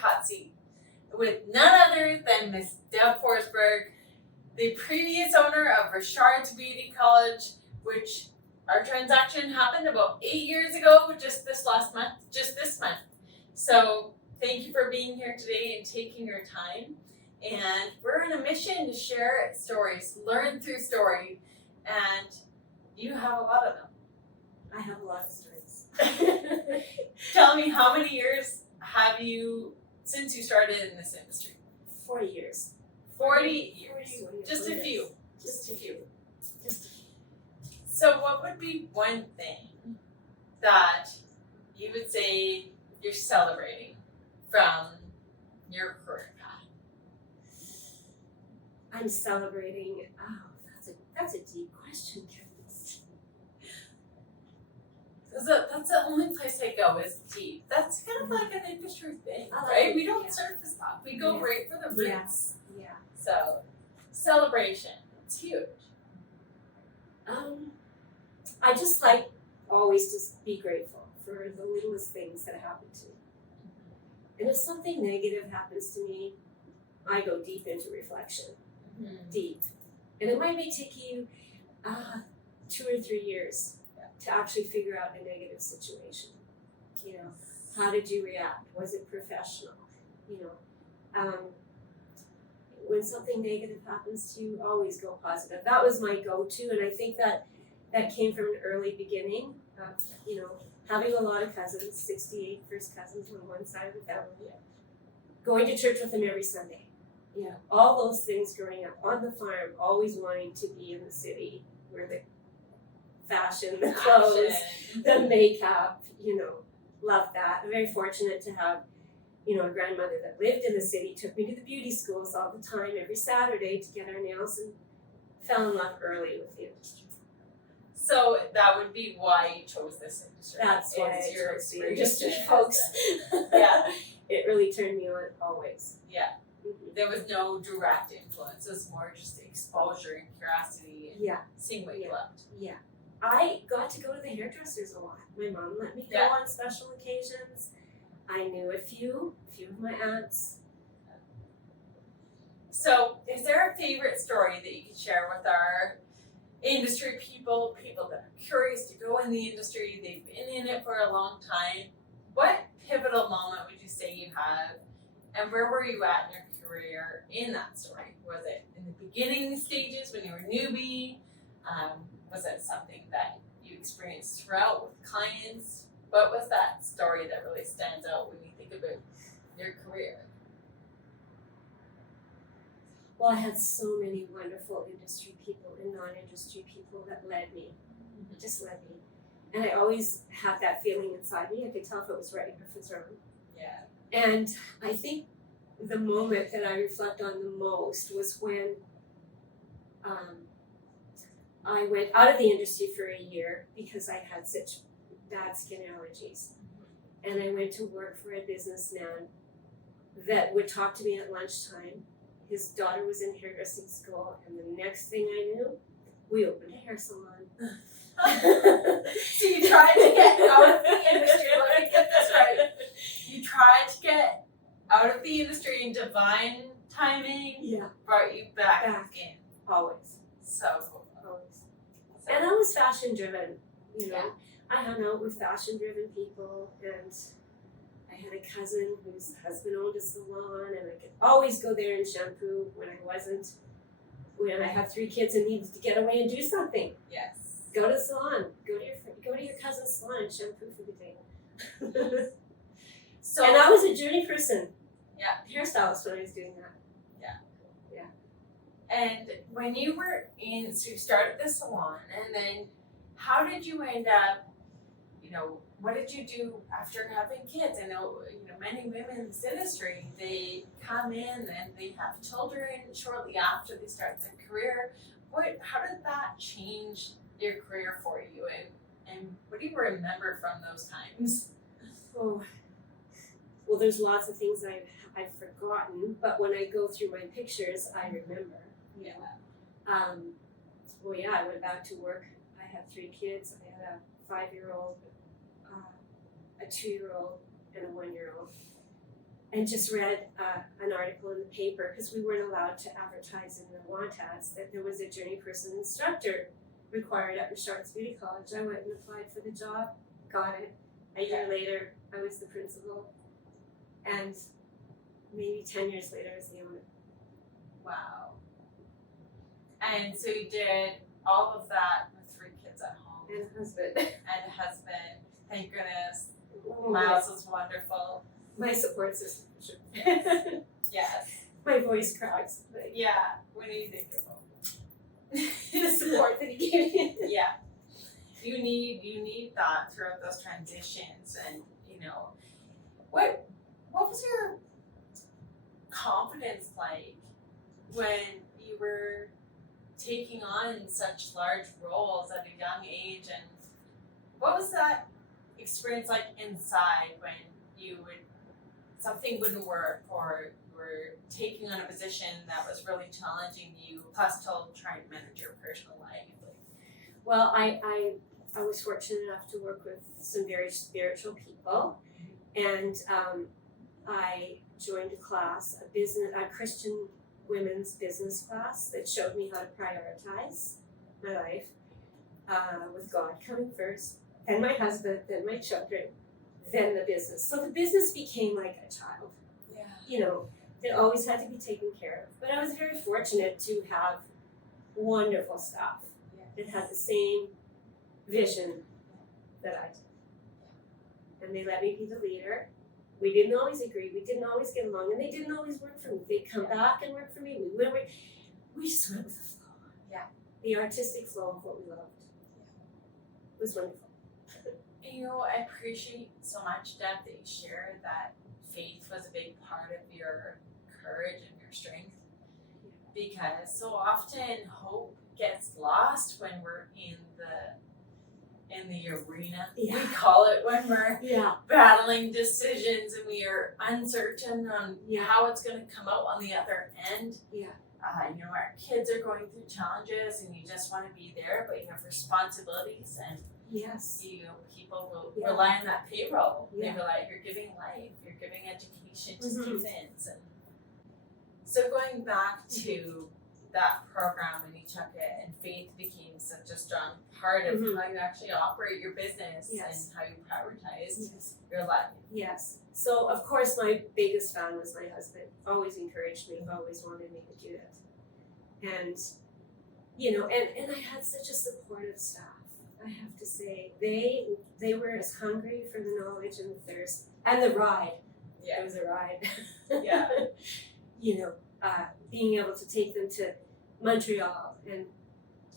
hot seat with none other than Miss Debra Forsberg, the previous owner of Richard's Beauty College, which our transaction happened about 8 years ago, just this month. So thank you for being here today and taking your time. And we're on a mission to share stories, learn through story, and you have a lot of them. I have a lot of stories. Tell me, how many years have you, since you started in this industry? 40 years. 40 years. Just a few. So what would be one thing that you would say you're celebrating from your career path? I'm celebrating. Oh, that's a deep question, Candice. That's the only place I go is deep. That's kind of like an industry thing, right? We don't surface that. We go right for the roots. Yeah. So, celebration. It's huge. I just like always to be grateful for the littlest things that happen to me. And if something negative happens to me, I go deep into reflection. Deep. And it might take you 2 or 3 years to actually figure out a negative situation. You know, how did you react? Was it professional? You know, when something negative happens to you, always go positive. That was my go-to, and I think that came from an early beginning. You know, having a lot of cousins, 68 first cousins on one side of the family, going to church with them every Sunday. You know, all those things growing up on the farm, always wanting to be in the city where the fashion, the clothes, the makeup, you know, love that. I'm very fortunate to have, you know, a grandmother that lived in the city, took me to the beauty schools all the time, every Saturday to get our nails, and fell in love early with the industry. So that would be why you chose this industry. That's why I your chose the industry, folks. Yeah. It really turned me on always. Yeah. There was no direct influence. It was more just exposure and curiosity and seeing what you loved. Yeah. I got to go to the hairdressers a lot. My mom let me go on special occasions. I knew a few of my aunts. So is there a favorite story that you could share with our industry people that are curious to go in the industry, they've been in it for a long time? What pivotal moment would you say you have, and where were you at in your career in that story? Was it in the beginning stages when you were a newbie? Was it something that you experienced throughout with clients? What was that story that really stands out when you think about your career? Well, I had so many wonderful industry people and non-industry people that led me, just led me. And I always had that feeling inside me. I could tell if it was right or if it was wrong. Yeah. And I think the moment that I reflect on the most was when I went out of the industry for a year because I had such bad skin allergies. And I went to work for a businessman that would talk to me at lunchtime. His daughter was in hairdressing school, and the next thing I knew, we opened a hair salon. So you tried to get out of the industry. Let me get this right. You tried to get out of the industry, and divine timing brought you back in. Always. So cool. Always. And I was fashion driven, you know. I hung out with fashion driven people, and I had a cousin whose husband owned a salon, and I could always go there and shampoo when I had 3 kids and needed to get away and do something. Yes. Go to the salon. Go to your cousin's salon and shampoo for the day. So, and I was a journey person. Yeah. Hairstylist when I was doing that. And when you were so you started the salon, and then how did you end up, you know, what did you do after having kids? I know, you know, many women in this industry, they come in and they have children shortly after they start their career. How did that change your career for you, and what do you remember from those times? Oh, well, there's lots of things I've forgotten, but when I go through my pictures, I remember. Yeah. Well, yeah, I went back to work. I had 3 kids. I had a 5-year-old, a 2-year-old, and a 1-year-old. and just read an article in the paper, because we weren't allowed to advertise in the want ads, that there was a journey person instructor required at Richard's Beauty College. I went and applied for the job, got it. A year later, I was the principal, and maybe 10 years later, I was the owner. Wow. And so you did all of that with 3 kids at home. And a husband. And a husband. Thank goodness. Oh, Miles was wonderful. my support system. Yes. My voice cracks. But Yeah. What do you think about the support that he gave me. Yeah. You need that throughout those transitions, and what was your confidence like when you were taking on such large roles at a young age, and what was that experience like inside when something wouldn't work, or you were taking on a position that was really challenging you, plus still trying to manage your personal life? Well, I was fortunate enough to work with some very spiritual people, and I joined a class, a Christian women's business class that showed me how to prioritize my life with God coming first, then my husband, then my children, then the business. So the business became like a child. Yeah. It always had to be taken care of. But I was very fortunate to have wonderful staff that had the same vision that I did. And they let me be the leader. We didn't always agree. We didn't always get along. And they didn't always work for me. They'd come back and work for me. We just went with the flow. Yeah. The artistic flow of what we loved. It was wonderful. I appreciate so much, Deb, that you share that faith was a big part of your courage and your strength. Because so often hope gets lost when we're in the arena. Yeah. We call it when we're Yeah. battling decisions and we are uncertain on Yeah. how it's going to come out on the other end. Yeah. Our kids are going through challenges, and you just want to be there, but you have responsibilities, and Yes. people will Yeah. rely on that payroll. Yeah. They rely, you're giving life, you're giving education to Mhm. students. And so going back to that program when you took it, and faith became such a strong part of Mhm. how you actually operate your business Yes. and how you prioritize Yes. your life. Yes. So of course my biggest fan was my husband. Always encouraged me, always wanted me to do it. And and I had such a supportive staff. I have to say, they were as hungry for the knowledge and the thirst and the ride. It Yeah. was a ride. Yeah. Being able to take them to Montreal and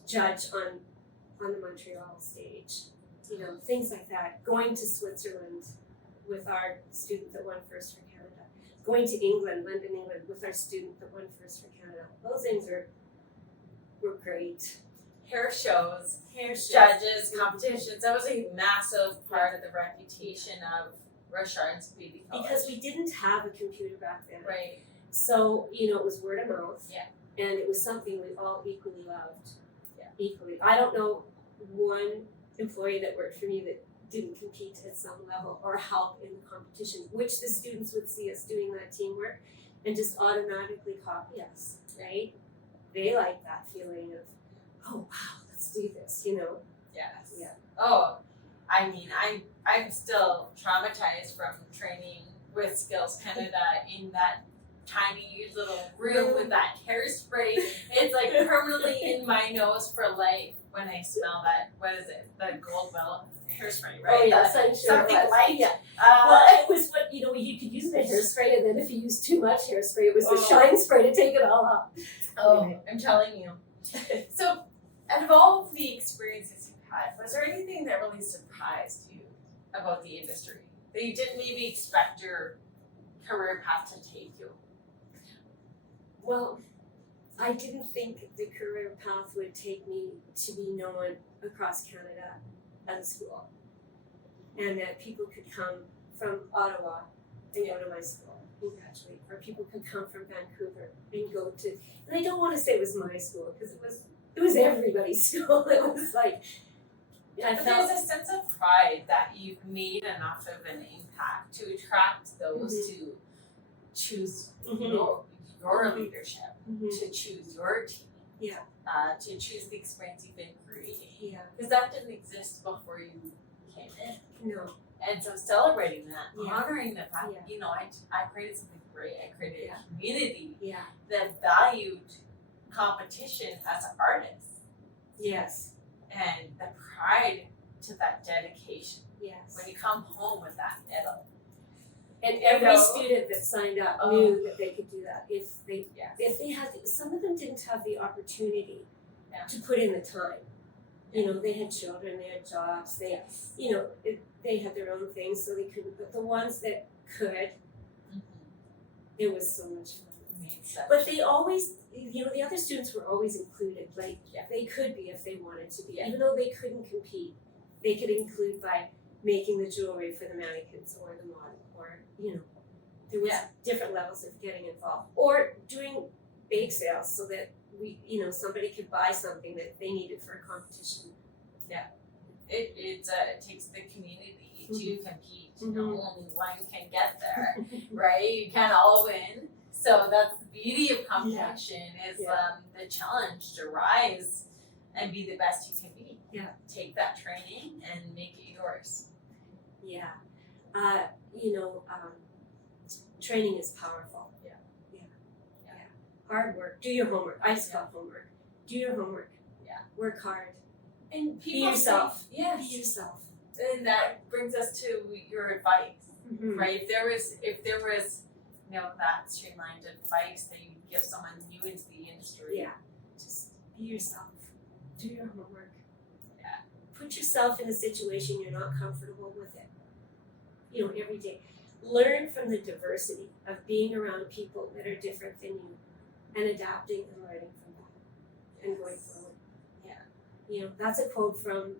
judge on the Montreal stage, things like that. Going to Switzerland with our student that won first for Canada. Going to England, London, England, with our student that won first for Canada. Those things were great. Hair shows, Hair judges, competitions. That was a massive part of the reputation of Richard's Beauty College. Because we didn't have a computer back then. Right. So, it was word of mouth. Yeah. And it was something we all equally loved. Yeah. Equally. I don't know one employee that worked for me that didn't compete at some level or help in the competition, which the students would see us doing that teamwork and just automatically copy us, right? They like that feeling of, oh wow, let's do this, Yes. Yeah. Oh, I mean, I'm still traumatized from training with Skills Canada in that tiny little room with that hairspray. It's like permanently in my nose for life when I smell that. What is it? The Goldwell hairspray, right? Oh yes, The- I'm sure. something it was. light. Yeah. Well, it was what you could use the hairspray, and then if you used too much hairspray, it was the Oh. shine spray to take it all off. Oh, I'm telling you. So, out of all of the experiences you've had, was there anything that really surprised you about the industry that you didn't maybe expect your career path to take you? Well, I didn't think the career path would take me to be known across Canada at a school, and that people could come from Ottawa and go to my school and graduate, or people could come from Vancouver and go to. And I don't want to say it was my school because it was everybody's school. It was like I But felt. there's a sense of pride that you've made enough of an impact to attract those to choose Mhm. your leadership, Mhm. to choose your team, Yeah. To choose the experience you've been creating. Yeah. Because that didn't exist before you came in. No. And so celebrating that, Yeah. honoring the fact, Yeah. I created something great. I created Yeah. a community Yeah. that valued competition as artists Yes. and the pride to that dedication. Yes. When you come home with that medal. And You every know? student that signed up Oh. knew that they could do that if they Yes. had. Some of them didn't have the opportunity Yeah. to put in the time. You know, they had children, they had jobs, they had their own things, so they couldn't. But the ones that could, it was so much fun. But they always, the other students were always included. Like they could be if they wanted to be, even though they couldn't compete. They could include by making the jewelry for the mannequins or the model, or there was different levels of getting involved, or doing bake sales so that somebody could buy something that they needed for a competition. It takes the community to compete. Mhm. Only one can get there, right? You can't all win. So that's the beauty of competition is the challenge to rise and be the best you can be. Yeah. Take that training and make it yours. Yeah. Training is powerful. Yeah. Hard work. Do your homework. I just call homework. Do your homework. Yeah. Work hard. And Be yourself. Yes. Be yourself. And that brings us to your advice, Mhm. right? If there was that streamlined advice that you would give someone new into the industry. Yeah. Just be yourself. Do your homework. Yeah. Put yourself in a situation you're not comfortable with it. Every day. Learn from the diversity of being around people that are different than you and adapting and learning from that and going forward. Yeah. That's a quote from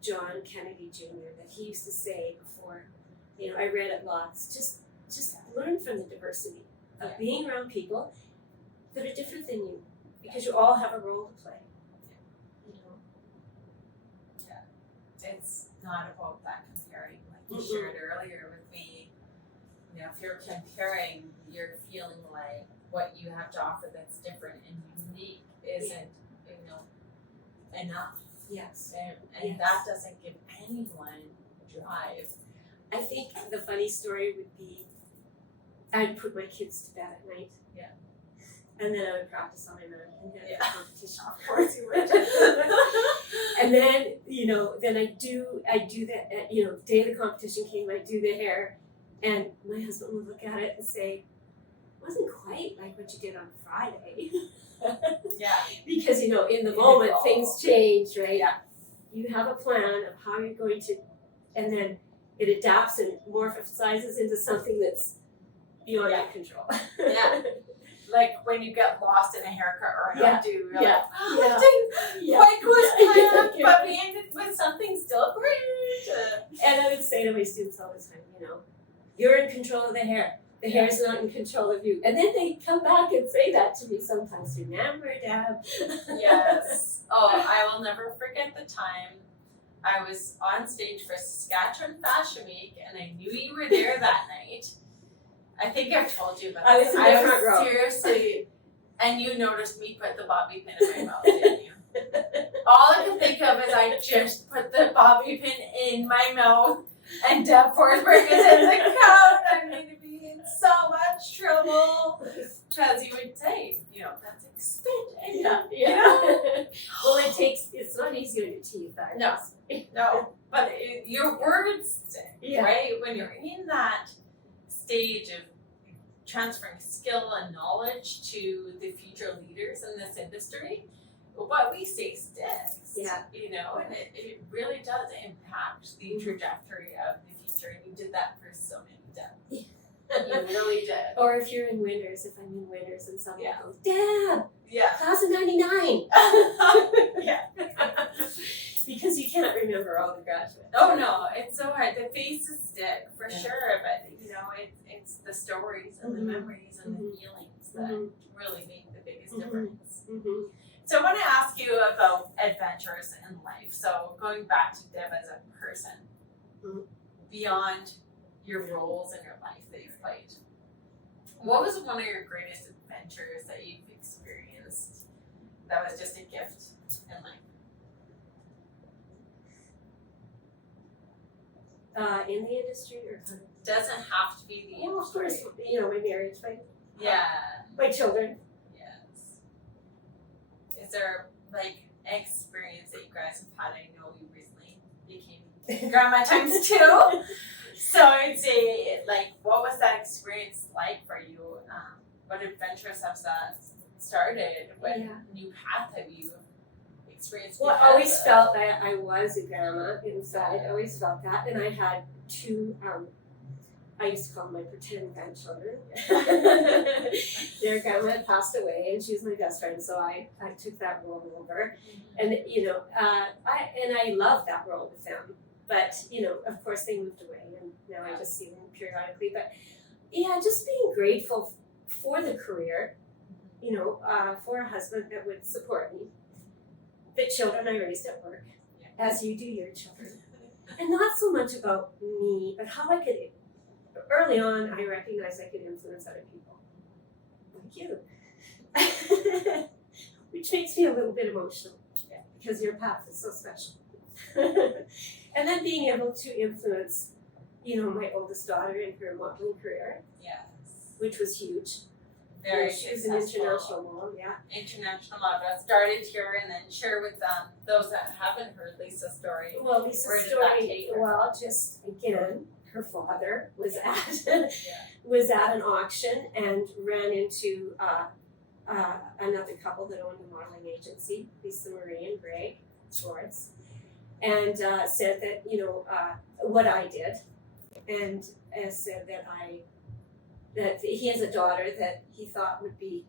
John Kennedy Jr. that he used to say before. I read it lots. Just learn from the diversity of being around people that are different than you, because you all have a role to play. It's not about that comparing, like you shared earlier with me. If you're comparing, you're feeling like what you have to offer that's different and unique isn't, enough. Yes. And that doesn't give anyone drive. I think the funny story would be I'd put my kids to bed at night. Yeah. And then I would practice on my mannequin and have a competition. Of course you would. And then, then I do that, day the competition came, I do the hair, and my husband would look at it and say, it wasn't quite like what you did on Friday. Yeah. Because, in the moment, things change, right? Yeah. You have a plan of how you're going to, and then it adapts and morphosizes into something that's beyond your control. Yeah. Like when you get lost in a haircut or an updo, you're like, I didn't quite go as planned, but we ended with something still great. And I would say to my students all the time, you're in control of the hair. The hair is not in control of you. And then they come back and say that to me sometimes. Remember, Deb? Yes. Oh, I will never forget the time I was on stage for Saskatchewan Fashion Week, and I knew you were there that night. I think I've told you about I was this. in the front row. Seriously, and you noticed me put the bobby pin in my mouth, didn't you? All I could think of is I just put the bobby pin in my mouth, and Debra Forsberg is in the crowd. I'm going to be in so much trouble. Because you would say, that's expensive. Well, it's not easy on your teeth. No, but your words stick, right? When you're in that stage of transferring skill and knowledge to the future leaders in this industry, what we say sticks. Yeah. And it really does impact the trajectory of the future. And you did that for so many Debs. You really did. Or if you're in Winters, if I'm in Winters and someone goes, Deb! Yeah. Class of 99! Yeah. Because you can't remember all the graduates. Oh no, it's so hard. The faces stick for sure, but it's the stories and the memories and the feelings that really make the biggest difference. So I want to ask you about adventures in life. So going back to Deb as a person, beyond your roles in your life that you've played, What was one of your greatest adventures that you've experienced that was just a gift in life? In the industry or kind of? Doesn't have to be the Well, of course, industry. you know, my marriage, Yeah. my children. Yes. Is there like an experience that you guys have had? I know you recently became grandma times 2. So I'd say, like, what was that experience like for you? What adventures have that started? What new path have you experienced? Well, I always felt that I was a grandma inside. I always felt that. And I had 2, I used to call them my pretend grandchildren. Their grandma had passed away and she was my best friend, so I took that role over. And, you know, I loved that role with them. But, you know, of course they moved away and now I just see them periodically. But yeah, just being grateful for the career, you know, for a husband that would support me. The children I raised at work, as you do your children. And not so much about me, but how I could, early on, I recognized I could influence other people. Like you. Which makes me a little bit emotional, because your path is so special. And then being able to influence, you know, my oldest daughter in her modeling career. Yes. Which was huge. Very She was an international model, International model. Started here and then share with those that haven't heard Lisa's story. Well, Lisa's story, well, just again, her father was at was at an auction and ran into another couple that owned a modeling agency, Lisa Marie and Greg Schwartz, and said that, you know, what I did, and said that he has a daughter that he thought would be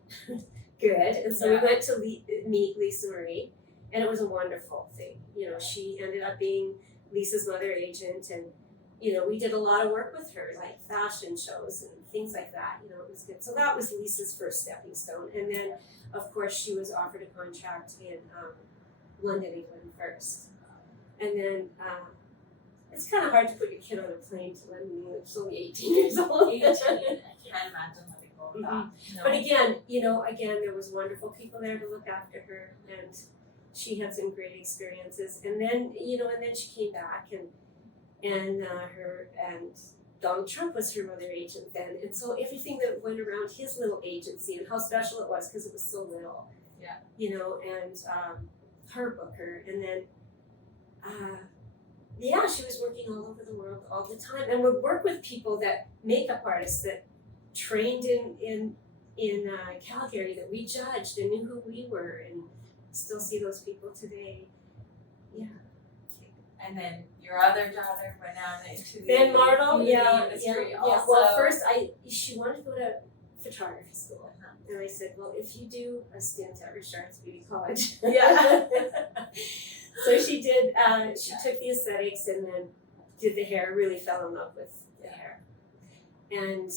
good, and so we went to meet Lisa Marie, and it was a wonderful thing. You know, she ended up being Lisa's mother agent, and you know, we did a lot of work with her, like fashion shows and things like that. You know, it was good. So that was Lisa's first stepping stone, and then of course she was offered a contract in London, England first, and then. It's kind of hard to put your kid on a plane to London, England. She's only 18 years old. 18. I can't imagine letting go of that. No. But again, you know, there was wonderful people there to look after her, and she had some great experiences. And then, you know, and then she came back, and Donald Trump was her mother agent then, and so everything that went around his little agency and how special it was because it was so little. Yeah. You know, and her booker, and then. She was working all over the world all the time, and would work with people makeup artists that trained in Calgary that we judged and knew who we were, and still see those people today. Yeah. And then your other daughter went out into the industry also. Well, first she wanted to go to photography school, and I said, well, if you do a stint at Richard's Beauty College. Yeah. So she did, she took the aesthetics and then did the hair, really fell in love with the hair. And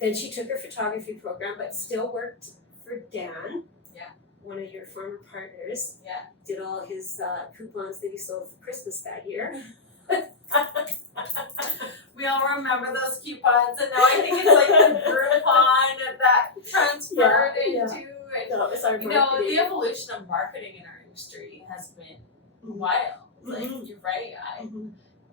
then she took her photography program, but still worked for Dan, one of your former partners. Yeah. Did all his coupons that he sold for Christmas that year. We all remember those coupons, and now I think it's like the Groupon that transferred into. No, it's our you know, the evolution of marketing in our industry has been wild. Like, you're right.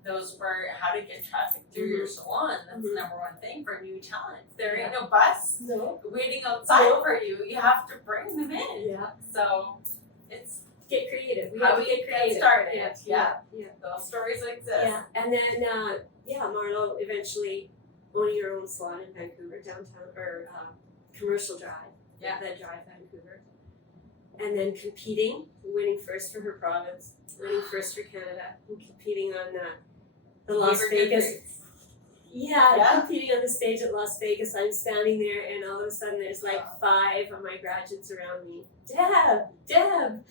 Those were how to get traffic through your salon. That's the number one thing for new talent. There ain't no bus waiting outside for you. You have to bring them in. Yeah. So it's get creative. How we get started. Yeah. Those stories exist. Yeah. And then Marlo eventually owning her own salon in Vancouver, downtown or Commercial Drive. That Drive, Vancouver. And then competing, winning first for her province, winning first for Canada, and competing on the Las Vegas. Competing on the stage at Las Vegas. I'm standing there, and all of a sudden there's like 5 of my graduates around me. Deb.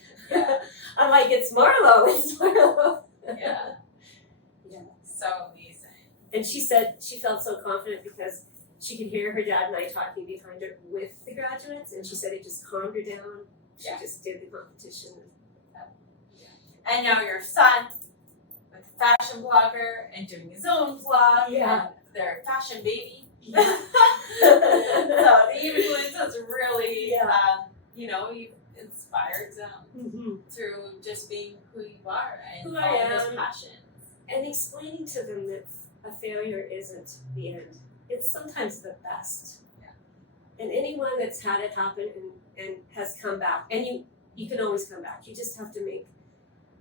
I'm like, it's Marlo. Yeah. So amazing. And she said she felt so confident because she could hear her dad and I talking behind her with the graduates, and she said it just calmed her down. She just did the competition. And now your son, with a fashion blogger and doing his own vlog, and their fashion baby. Yeah. So the influence has really, Yeah. you've inspired them through just being who you are and Who I following those am. passions. And explaining to them that a failure isn't the end. It's sometimes the best. Yeah. And anyone that's had it happen and has come back, and you can always come back. You just have to make,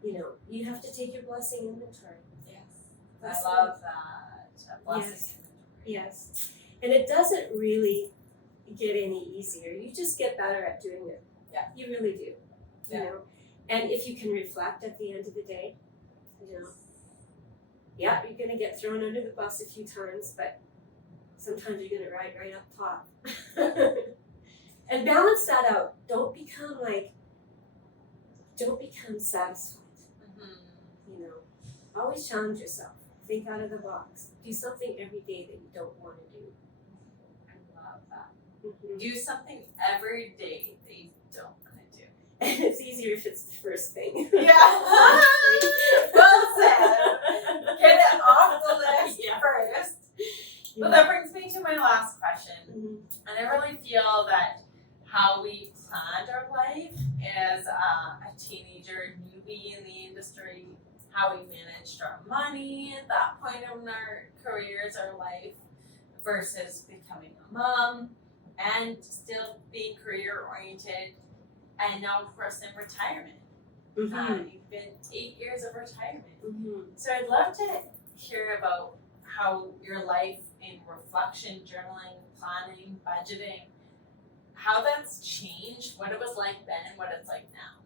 you have to take your blessing inventory. Yes. I love that. A blessing inventory. Yes. And it doesn't really get any easier. You just get better at doing it. Yeah. You really do. Yeah. You know? And if you can reflect at the end of the day, yeah, you're gonna get thrown under the bus a few times, but sometimes you're gonna ride right up top. And balance that out. Don't become satisfied. Always challenge yourself. Think out of the box. Do something every day that you don't want to do. I love that. Do something every day that you don't want to do. And it's easier if it's the first thing. Yeah. Well said. Get it off the list first. Well, that brings me to my last question. And I really feel that how we planned our life as a teenager, newbie in the industry, how we managed our money at that point in our careers, our life, versus becoming a mom and still being career oriented, and now of course in retirement. You've been 8 years of retirement. So I'd love to hear about how your life in reflection, journaling, planning, budgeting, how that's changed, what it was like then and what it's like now.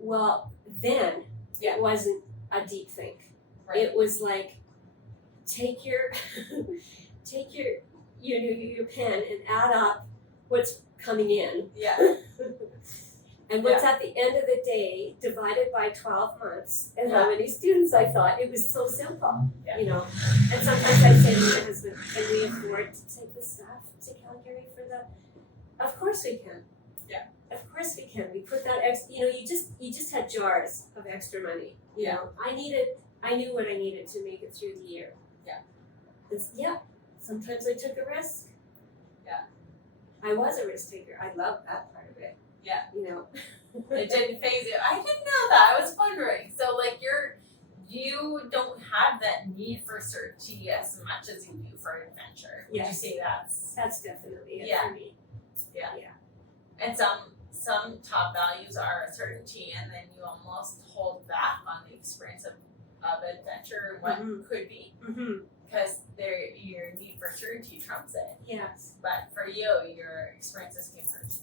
Well, then it wasn't a deep think. Right. It was like take your pen and add up what's coming in. Yeah. And what's at the end of the day divided by 12 months and how many students I thought. It was so simple, And sometimes I'd say to my husband, can we afford to take the staff to Calgary for the... Of course we can. Yeah. Of course we can. We put that you just had jars of extra money. You know, I knew what I needed to make it through the year. Yeah. Sometimes I took a risk. Yeah. I was a risk taker. I loved that part of it. Yeah. It didn't phase you. I didn't know that. I was wondering. So you don't have that need for certainty as much as you do for adventure. Would you say that's definitely it for me. Yeah. And some top values are certainty, and then you almost hold back on the experience of adventure and what could be. Because your need for certainty trumps it. Yes. But for you, your experiences came first.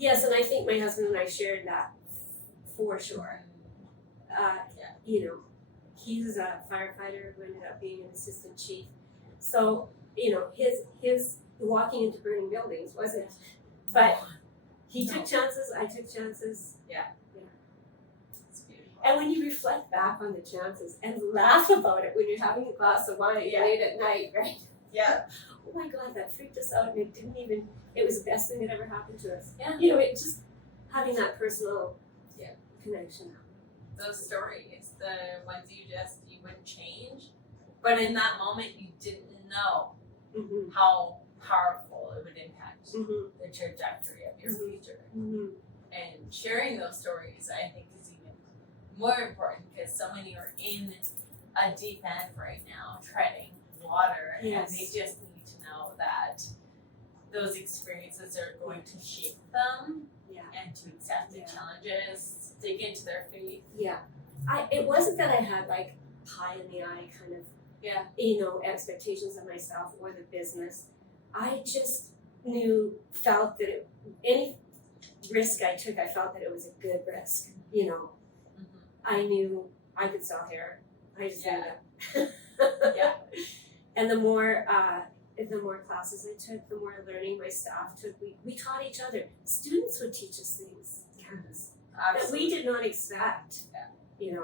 Yes, and I think my husband and I shared that for sure. He's a firefighter who ended up being an assistant chief. So, his walking into burning buildings wasn't, but he took chances, I took chances. Yeah. And when you reflect back on the chances and laugh about it when you're having a glass of wine late at night, right? Yeah. Oh my God, that freaked us out, and it was the best thing that ever happened to us. Yeah. It just having that personal connection. Those stories, the ones you wouldn't change, but in that moment you didn't know how powerful it would impact the trajectory of your future. And sharing those stories, I think, is even more important because so many are in a deep end right now, treading water, and they just need to know that those experiences are going to shape them and to accept the challenges, dig into their faith. Yeah. It wasn't that I had like pie in the eye kind of expectations of myself or the business. I just felt that any risk I took, I felt that it was a good risk. I knew I could sell hair. I just knew that. And the more classes I took, the more learning my staff took. We taught each other. Students would teach us things that we did not expect. And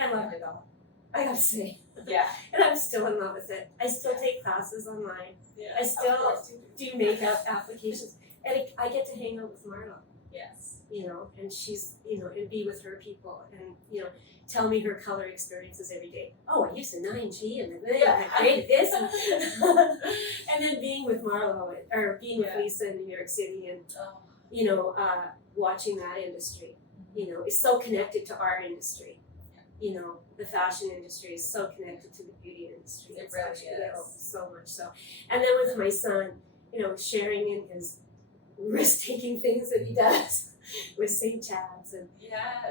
I loved it all. I gotta say. Yeah. And I'm still in love with it. I still take classes online. Yeah. I still do makeup applications. And I get to hang out with Marlo. Yes. You know, and she's, you know, and be with her people and, you know, tell me her color experiences every day. Oh, I used a 9G and I created this. And then being with Marlo or being with Lisa in New York City and, you know, watching that industry, you know, is so connected to our industry. You know, the fashion industry is so connected to the beauty industry. It really actually, you know, is. so much so. And then with my son, you know, sharing in his risk-taking things that he does with St. Chad's and, you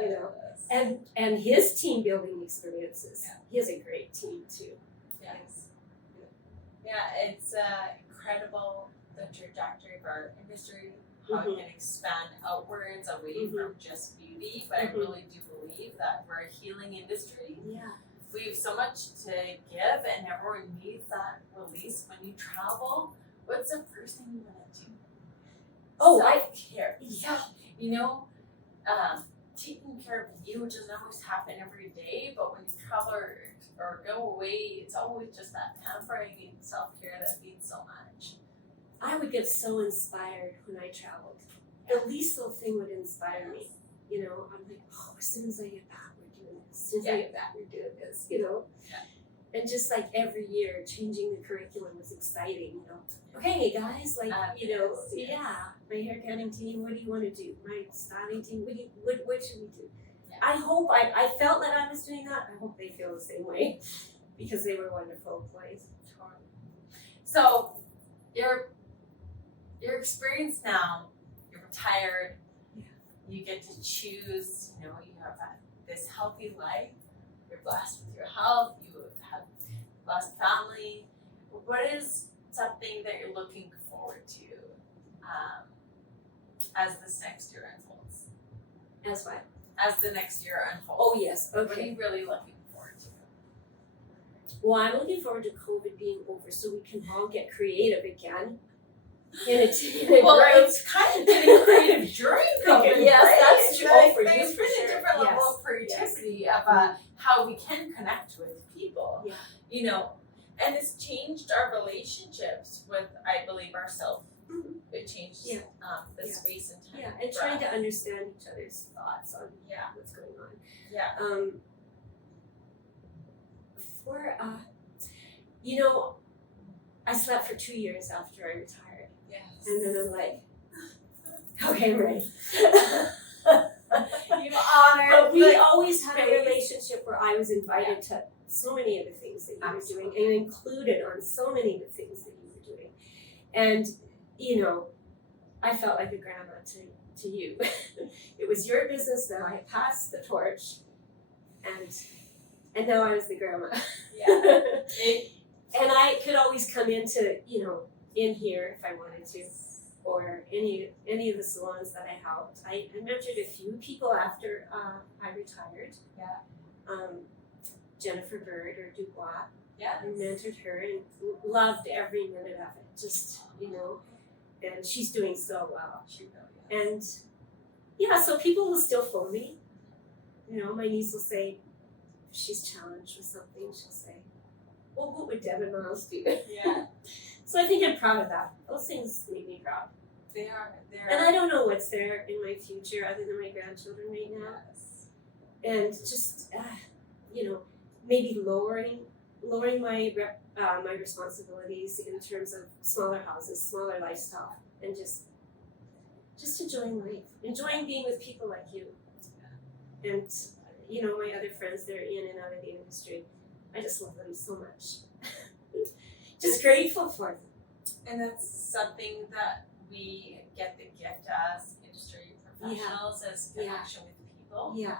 know, and his team building experiences. Yeah. He has a great team too. Yes. Yeah, it's incredible the trajectory of our industry, how it can expand outwards away from just beauty. But I really do believe that we're a healing industry. Yeah. We have so much to give, and everyone needs that release. When you travel, what's the first thing you want to do? Oh, self-care. Yeah. You know, taking care of you doesn't always happen every day, but when you travel or go away, it's always just that pampering and self-care that means so much. I would get so inspired when I traveled. The least little thing would inspire me. You know, I'm like, oh, as soon as I get back, we're doing this. As soon as I get back, we're doing this, you know? Yeah. And just like every year, changing the curriculum was exciting, you know? Okay, guys, like, you know, my hair cutting team, what do you want to do? My styling team, what should we do? Yeah. I felt that I was doing that. I hope they feel the same way because they were wonderful employees. So, your experience now, you're retired, you get to choose, you know, you have this healthy life, you're blessed with your health, you have blessed family. What is something that you're looking forward to as this next year unfolds? As what? As the next year unfolds. Oh, yes, okay. What are you really looking forward to? Well, I'm looking forward to COVID being over so we can all get creative again. It's kind of getting creative during COVID. Yes, right? that's true. Like, For you, there's for been sure. a different level of creativity of how we can connect with people. Yeah. You know, and it's changed our relationships with, I believe, ourselves. It changed the space and time. Yeah, and trying to understand each other's thoughts on what's going on. Yeah. You know, I slept for 2 years after I retired. Yes. And then I'm like, okay, I'm ready. You honor. But we always had a relationship where I was invited to so many of the things that you were doing and included on so many of the things that you were doing. And, you know, I felt like a grandma to you. It was your business now. I passed the torch and now I was the grandma. Yeah. And I could always come into, you know, in here if I wanted to, or any of the salons that I helped. I mentored a few people after I retired. Yeah. Jennifer Bird or Dubois. Yeah. I mentored her and loved every minute of it. Just, you know, and she's doing so well. She really is. And yeah, so people will still phone me. You know, my niece will say, if she's challenged with something, she'll say, well, what would Deb and Miles do? Yeah. So I think I'm proud of that. Those things make me proud. They are. And I don't know what's there in my future other than my grandchildren right now. Yes. And just, you know, maybe lowering my my responsibilities in terms of smaller houses, smaller lifestyle, and just enjoying life, enjoying being with people like you. And, you know, my other friends that are in and out of the industry, I just love them so much. Just grateful for them. And that's something that we get the gift as industry professionals, as connection with people. Yeah.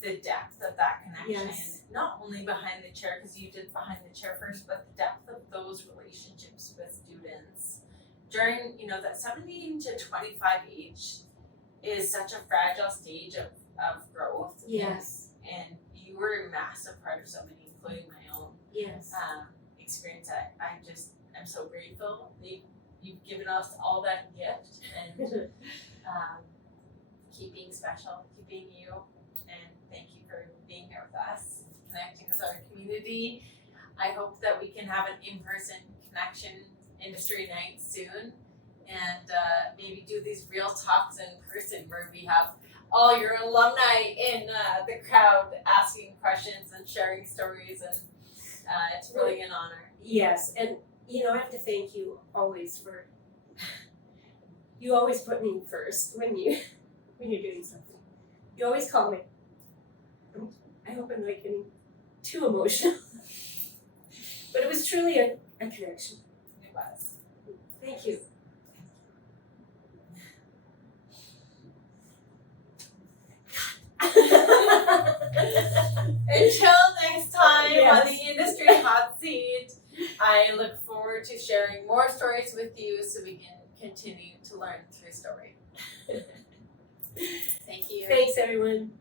The depth of that connection, Yes. not only behind the chair, because you did behind the chair first, but the depth of those relationships with students during, you know, that 17 to 25 age is such a fragile stage of growth. Yes. And you were a massive part of so many, including my own Yes. experience. I'm so grateful that you've given us all that gift and keep being special, keep being you, and thank you for being here with us, connecting with our community. I hope that we can have an in-person connection industry night soon, and maybe do these real talks in person where we have all your alumni in the crowd asking questions and sharing stories, and it's really an honor. Yes, and I have to thank you always for you always put me first when you're doing something. You always call me. I hope I'm not getting too emotional. But it was truly a connection. It was. Thank you. Until next time Yes. on the Industry Hot Seat, I look forward to sharing more stories with you so we can continue to learn through story. Thank you. Thanks, everyone.